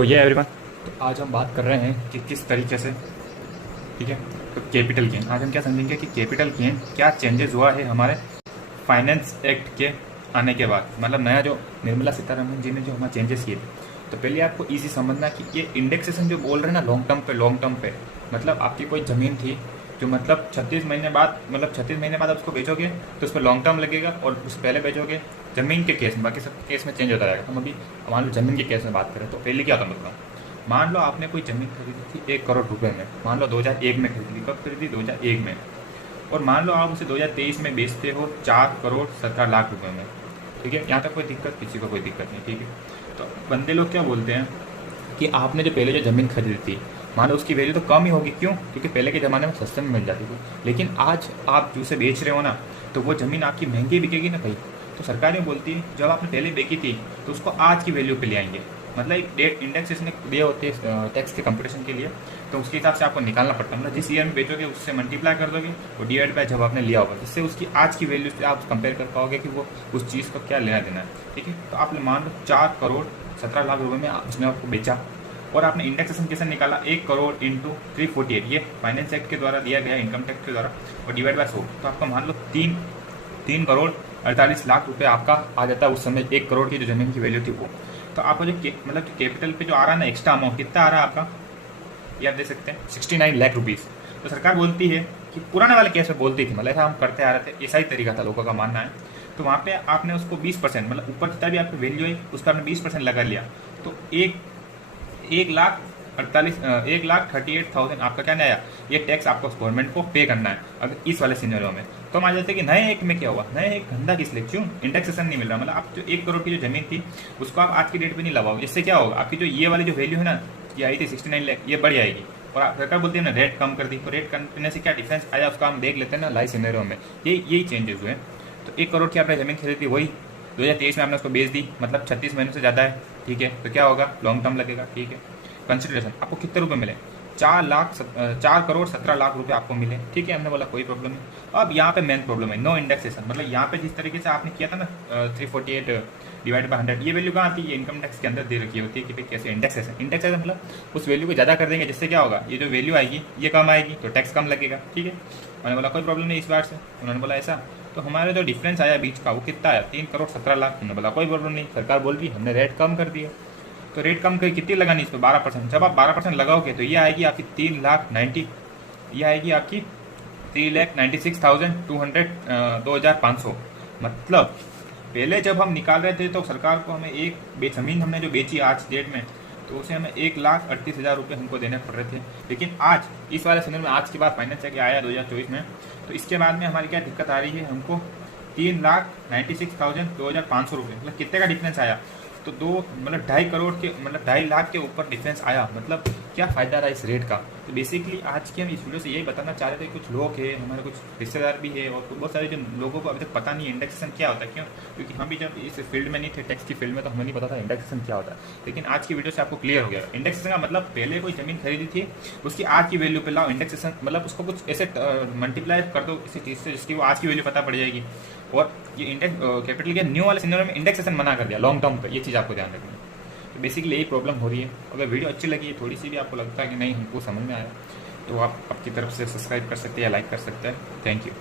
तो ये एवरीवन, तो आज हम बात कर रहे हैं कि किस तरीके से, ठीक है, तो कैपिटल गेन आज हम क्या समझेंगे कि कैपिटल गेन क्या चेंजेस हुआ है हमारे फाइनेंस एक्ट के आने के बाद, मतलब नया जो निर्मला सीतारमण जी ने जो हमारे चेंजेस किए थे। तो पहले आपको इजी समझना कि ये इंडेक्सेशन जो बोल रहे हैं ना, लॉन्ग टर्म पे मतलब आपकी कोई ज़मीन थी जो मतलब 36 महीने बाद, मतलब 36 महीने बाद आप उसको बेचोगे तो उस पर लॉन्ग टर्म लगेगा, और उससे पहले बेचोगे ज़मीन के केस में, बाकी सब केस में चेंज होता रहेगा। हम अभी मान लो ज़मीन के केस में बात करें तो पहले क्या होता मतलब, मान लो आपने कोई ज़मीन खरीदी थी 1 करोड़ रुपए में, मान लो 2001 में खरीदी। कब खरीदी? 2001 में। और मान लो आप उसे 2023 में बेचते हो 4 करोड़ 17 लाख रुपए में, ठीक है। यहाँ तक कोई दिक्कत, किसी को कोई दिक्कत नहीं, ठीक है। तो बंदे लोग क्या बोलते हैं कि आपने जो पहले जो ज़मीन खरीदी थी, मान लो उसकी वैल्यू तो कम ही होगी, क्यों? क्योंकि पहले के ज़माने में सस्ते में मिल जाती थी, लेकिन आज आप जो उसे बेच रहे हो ना, तो वो ज़मीन आपकी महंगी बिकेगी ना भाई। तो सरकार ये बोलती है जब आपने पहले बेची थी तो उसको आज की वैल्यू पे ले आएंगे, मतलब एक डेट इंडेक्स इसने दिए होते हैं टैक्स के कंपटीशन के लिए, तो उसके हिसाब से आपको निकालना पड़ता है। मतलब जिस ईयर में बेचोगे उससे मल्टीप्लाई कर दोगे और डिवाइड बाय जब आपने लिया होगा, जिससे उसकी आज की वैल्यू से आप कंपेयर कर पाओगे कि वो उस चीज़ को क्या लेना देना है, ठीक है। तो आपने मान लो 4 करोड़ 17 लाख रुपए में उसने आपको बेचा, और आपने इंडेक्सेशन कैसे निकाला? 1 करोड़ इंटू 348, ये फाइनेंस एक्ट के द्वारा दिया गया, इनकम टैक्स के द्वारा, और डिवाइड बाय 100। तो आपका मान लो 3 करोड़ 48 लाख रुपए आपका आ जाता है उस समय 1 करोड़ की जो जमीन की वैल्यू थी वो। तो आपको जो मतलब कैपिटल पे जो आ रहा है ना एक्स्ट्रा अमाउंट, कितना आ रहा है आपका, ये आप देख सकते हैं 69 लाख रुपीज़। तो सरकार बोलती है कि पुराने वाले केस में बोलती थी, मतलब ऐसा हम करते आ रहे थे, ऐसा ही तरीका था लोगों का मानना है। तो वहाँ पे आपने उसको 20%, मतलब ऊपर जितना भी आपकी वैल्यू है उस पर आपने 20% लगा लिया, तो 1,38,000 आपका क्या नहीं आया, ये टैक्स आपको गवर्नमेंट को पे करना है अगर इस वाले सिनेरियो में। तो हम आ जाते हैं कि नए एक में क्या हुआ, नए एक धंधा किस लिए, क्यों? इंडेक्सेशन नहीं मिल रहा, मतलब आप जो 1 करोड़ की जो जमीन थी उसको आप आज की डेट पे नहीं लगाओगे, इससे क्या होगा, आपकी जो ये वाली जो वैल्यू है ना, ये आई थी 69 लाख, ये बढ़ जाएगी। और सरकार बोलती है ना रेट कम कर दी, तो रेट कम करने से क्या डिफरेंस आया उसका हम देख लेते हैं ना लाइव सिनेरियो में, यही चेंजेस हुए। तो 1 करोड़ की आपने जमीन खरीदी, वही 2023 में आपने उसको बेच दी, मतलब 36 महीने से ज़्यादा है, ठीक है। तो क्या होगा, लॉन्ग टर्म लगेगा, ठीक है। कंसिडरेशन आपको कितने रुपए मिले? 4 करोड़ 17 लाख रुपए आपको मिले, ठीक है। हमने बोला कोई प्रॉब्लम नहीं। अब यहाँ पे मेन प्रॉब्लम है नो इंडेक्सेशन, मतलब यहाँ पे जिस तरीके से आपने किया था ना 348 डिवाइड बाय 100, ये वैल्यू कहाँ आती है? ये इनकम टैक्स के अंदर दे रखी होती है कि भाई कैसे इंडेक्सेशन मतलब उस वैल्यू को ज़्यादा कर देंगे, जिससे क्या होगा, ये जो वैल्यू आएगी ये कम आएगी तो टैक्स कम लगेगा, ठीक है। मैंने बोला कोई प्रॉब्लम नहीं इस बार से, उन्होंने बोला ऐसा। तो हमारे जो डिफरेंस आया बीच का वो कितना आया? 3 करोड़ 17 लाख। हमने बोला कोई प्रॉब्लम नहीं, सरकार बोल रही हमने रेट कम कर दिया। तो रेट कम कर कितनी लगानी इस पर? 12%। जब आप 12% लगाओगे तो ये आएगी आपकी 3,90,000, ये आएगी आपकी 3,96,200 2,500। मतलब पहले जब हम निकाल रहे थे तो सरकार को हमें एक ज़मीन हमने जो बेची आज डेट में, तो उसे हमें 1,38,000 रुपये हमको देने पड़ रहे थे। लेकिन आज इस वाले समय में, आज के बाद फाइनेंस एक्ट आया 2024 में, तो इसके बाद में हमारी क्या दिक्कत आ रही है, हमको 3,96,000 2,500 रुपये, मतलब कितने का डिफरेंस आया? तो मतलब 2.5 करोड़ के, मतलब 2.5 लाख के ऊपर डिफरेंस आया। मतलब क्या फ़ायदा रहा इस रेट का? तो बेसिकली आज की हम इस वीडियो से यही बताना चाह रहे थे, कुछ लोग हैं हमारे, कुछ रिश्तेदार भी है, और बहुत सारे जो लोगों को अभी तक पता नहीं है इंडेक्सेशन क्या होता है, क्यों? क्योंकि हम भी जब इस फील्ड में नहीं थे, टैक्स की फील्ड में, तो हमें नहीं पता था इंडेक्सेशन क्या होता है। लेकिन आज की वीडियो से आपको क्लियर हो गया इंडेक्सेशन का मतलब। पहले कोई ज़मीन खरीदी थी उसकी आज की वैल्यू पे लाओ इंडेक्सेशन, मतलब उसको कुछ ऐसे मल्टीप्लाई कर दो किसी चीज़ से जिसकी वो आज की वैल्यू पता पड़ जाएगी। और ये इंडेक्स कैपिटल के न्यू वाले सिनेरियो में इंडेक्सेशन मना कर दिया लॉन्ग टर्म पे, ये चीज़ आपको ध्यान रखनी है। तो बेसिकली यही प्रॉब्लम हो रही है। अगर वीडियो अच्छी लगी है, थोड़ी सी भी आपको लगता है कि नहीं हमको समझ में आया, तो आप आपकी तरफ से सब्सक्राइब कर सकते हैं या लाइक कर सकते हैं। Thank you.